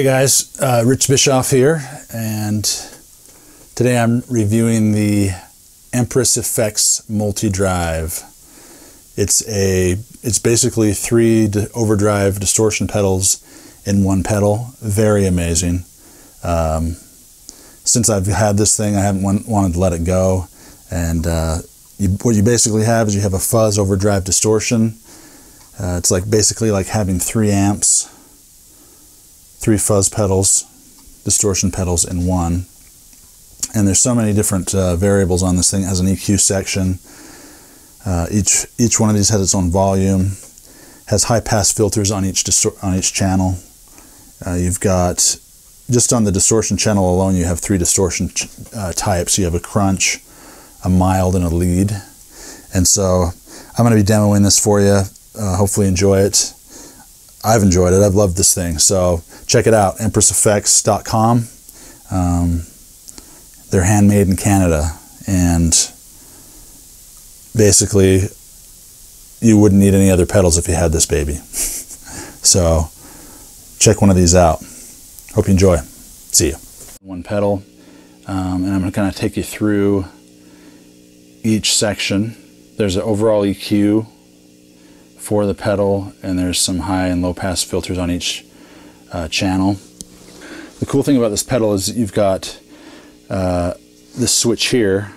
Hey guys, Rich Bischoff here, and today I'm reviewing the Empress Effects Miltidrive. It's basically 3 overdrive distortion pedals in one pedal. Very amazing. Since I've had this thing, I haven't wanted to let it go. And what you basically have is you have a fuzz overdrive distortion. It's basically like having 3 amps, 3 fuzz pedals, distortion pedals in one. And there's so many different variables on this thing. It has an EQ section. Each one of these has its own volume. Has high pass filters on each channel. You've got, just on the distortion channel alone, you have 3 distortion types. You have a crunch, a mild, and a lead. And so I'm going to be demoing this for you. Hopefully enjoy it. I've enjoyed it. I've loved this thing. So check it out, empresseffects.com. They're handmade in Canada, and basically you wouldn't need any other pedals if you had this baby. So check one of these out. Hope you enjoy. See you. One pedal, and I'm going to kind of take you through each section. There's an overall EQ for the pedal, and there's some high and low pass filters on each channel. The cool thing about this pedal is you've got this switch here,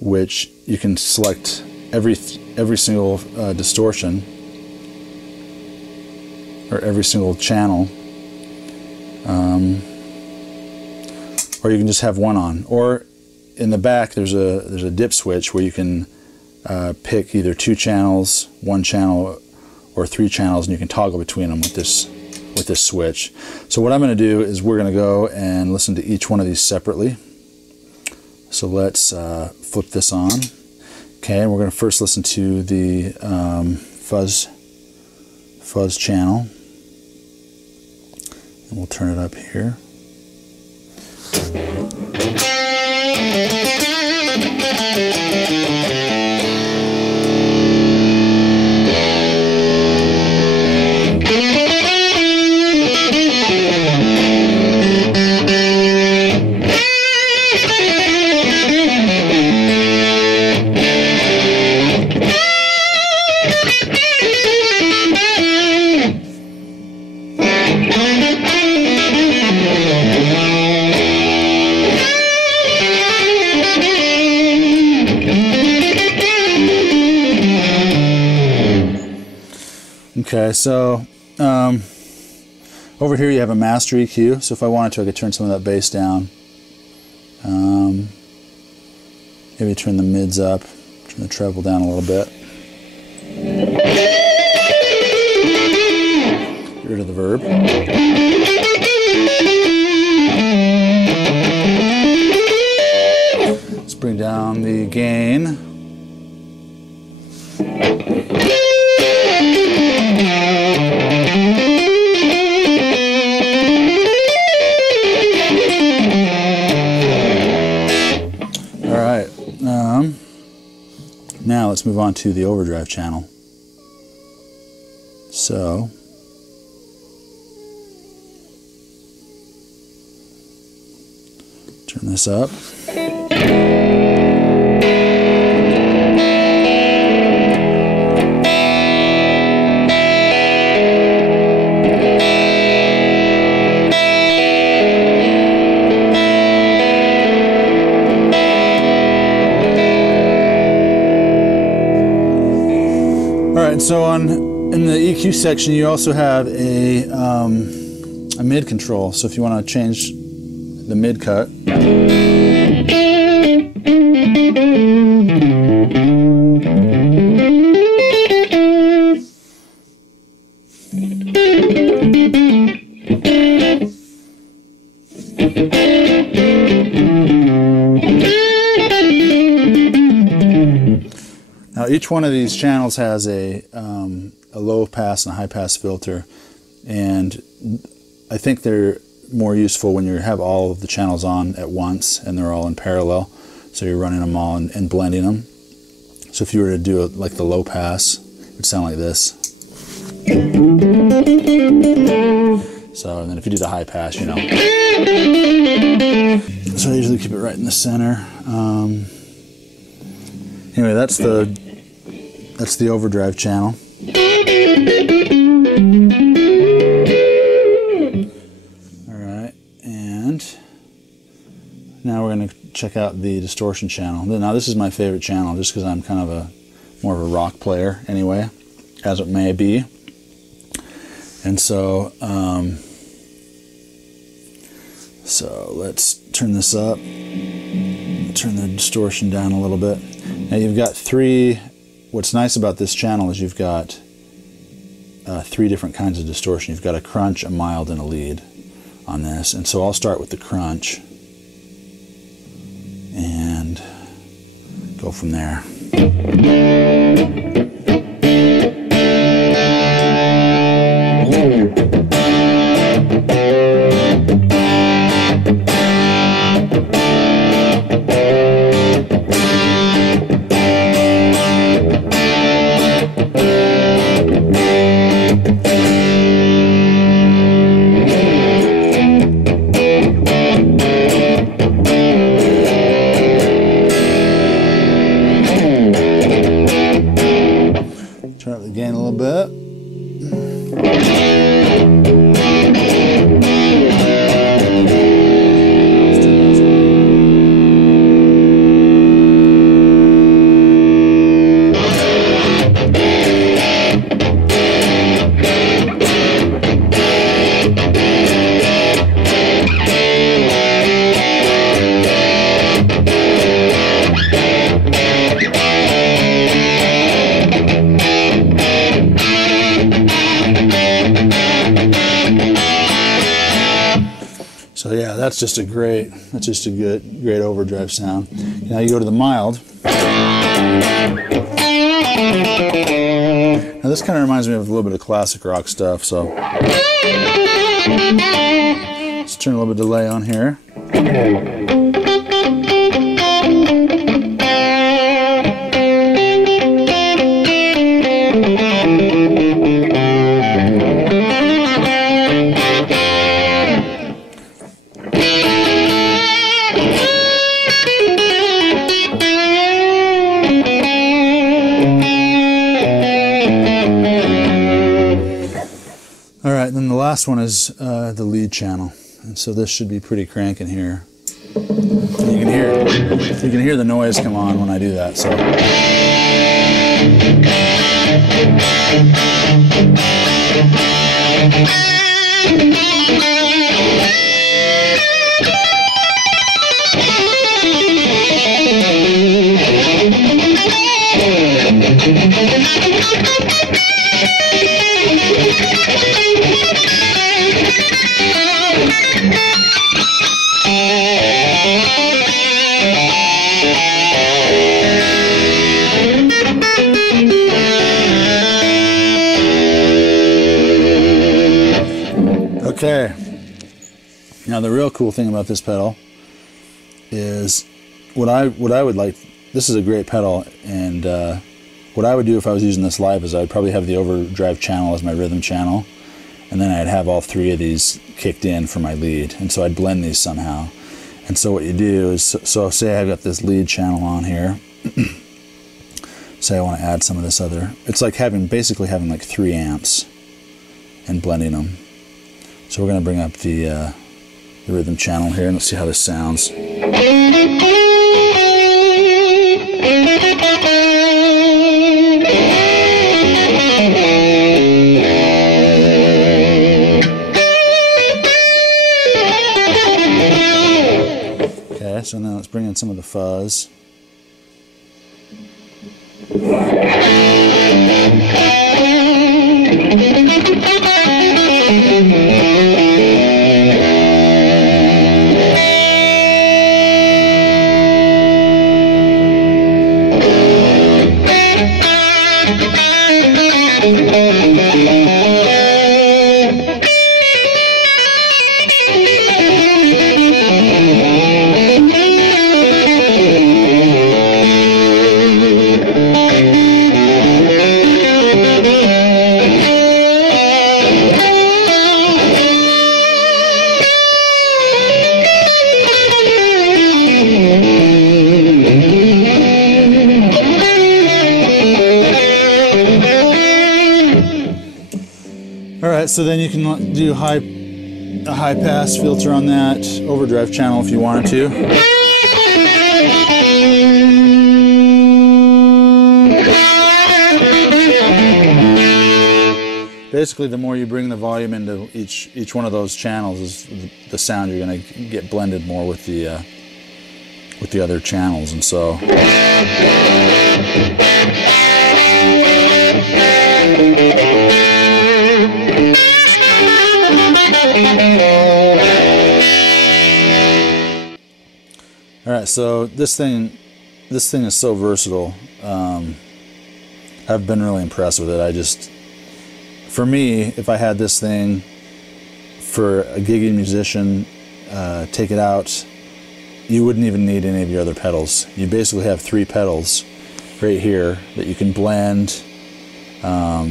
which you can select every single distortion or every single channel, or you can just have one on. Or in the back there's a dip switch where you can pick either 2 channels, 1 channel, or 3 channels, and you can toggle between them with this switch. So what I'm going to do is we're going to go and listen to each one of these separately. So let's flip this on. Okay, and we're going to first listen to the fuzz channel, and we'll turn it up here. Okay, so over here you have a master EQ. So if I wanted to, I could turn some of that bass down. Maybe turn the mids up, turn the treble down a little bit. Get rid of the verb. Let's bring down the gain. Now let's move on to the overdrive channel. So turn this up. So in the EQ section, you also have a mid control. So if you want to change the mid cut, now each one of these channels has a low pass and a high pass filter, and I think they're more useful when you have all of the channels on at once and they're all in parallel, so you're running them all and blending them. So if you were to do it like the low pass, it would sound like this. So, and then if you do the high pass, you know. So I usually keep it right in the center. Anyway, that's the overdrive channel. All right, and now we're going to check out the distortion channel. Now this is my favorite channel, just because I'm kind of more of a rock player anyway, as it may be. And so, so let's turn this up, turn the distortion down a little bit. Now you've got what's nice about this channel is you've got 3 different kinds of distortion. You've got a crunch, a mild, and a lead on this. And so I'll start with the crunch and go from there. Turn up the gain a little bit. So yeah, that's just a great overdrive sound. Now you go to the mild. Now this kind of reminds me of a little bit of classic rock stuff, so let's turn a little bit of delay on here. Alright, then the last one is the lead channel. And so this should be pretty cranking here. You can hear the noise come on when I do that. So okay. Now the real cool thing about this pedal is what I would like. This is a great pedal, and what I would do if I was using this live is I'd probably have the overdrive channel as my rhythm channel, and then I'd have all 3 of these kicked in for my lead, and so I'd blend these somehow. And so what you do is, so say I've got this lead channel on here. Say I want to add some of this other. It's like basically having like 3 amps and blending them. So we're going to bring up the rhythm channel here, and let's see how this sounds. Okay, so now let's bring in some of the fuzz. so then you can do a high pass filter on that overdrive channel if you wanted to. Basically, the more you bring the volume into each one of those channels, is the sound you're going to get blended more with the other channels, and so. All right, so this thing is so versatile. I've been really impressed with it. For me, if I had this thing for a gigging musician, take it out, you wouldn't even need any of your other pedals. You basically have 3 pedals right here that you can blend. I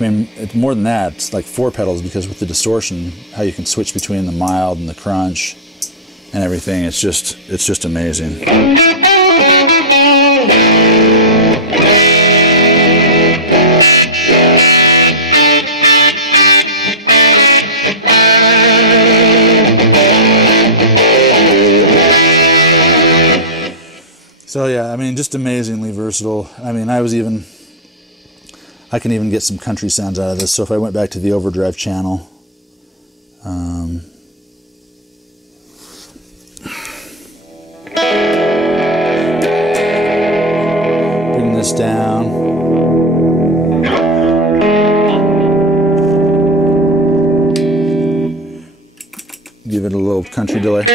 mean, it's more than that. It's like 4 pedals, because with the distortion, how you can switch between the mild and the crunch and everything, it's just amazing. So yeah, I mean, just amazingly versatile. I mean, I can even get some country sounds out of this. So if I went back to the overdrive channel, bring this down. Give it a little country delay.